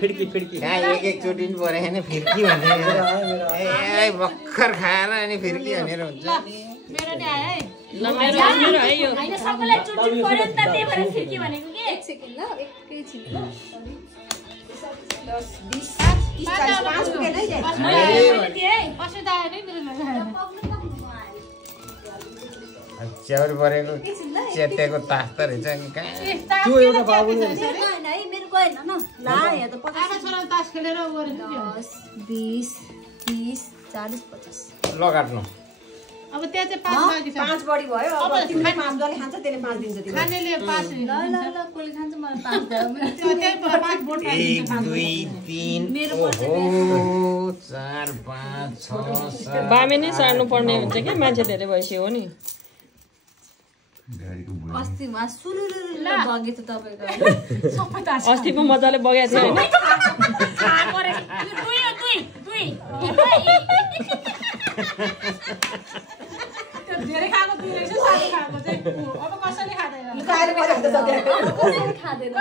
फिर्की एक-एकचोटि नि परे हैन फिर्की भनेर ए भर्खर खाएर अनि फिर्की भनेर हुन्छ मेरो नि आयो है ल मेरो है यो हैन सबैलाई चुटचुट पर्यो नि त त्यही भएर फिर्की भनेको के एक सेकेन्ड ल एकैछिन ल 10 20 5 रुपैयाँ नै जान्छ पछि त आयो नि मेरो लगाएर च्याउर परेको चेतेको तास त रहेछ नि कहाँ त्यो एउटा बाबुले हैन है मेरो गएन न ला यहाँ त 50 छोरा तास खेलेर गरेको 10 20 30 40 50 लगाट्नु अब त्यहाँ चाहिँ 5 बाँकी छ 5 बढी भयो अब तिमीले 5 जले खान्छ त्यसले 5 दिन्छ तिमीलाई खानेले 5 ल कोले खान्छ मलाई 5 दियो त्यही 5 बोट 1 2 3 ओहो 4 5 6 7 बामे नै सार्नु पर्ने हुन्छ के मान्छे धेरै भइसक्यो हो नि अस्ति मा सुलुलुलु बगे त तपाईको सबै तास अस्ति पो मजाले बगेको थियो हैन दुई धेरै खाएको दुई रहेछ सानो खाएको चाहिँ अब कसैले खाँदैन खाएर बसेको त कसैले खाँदैन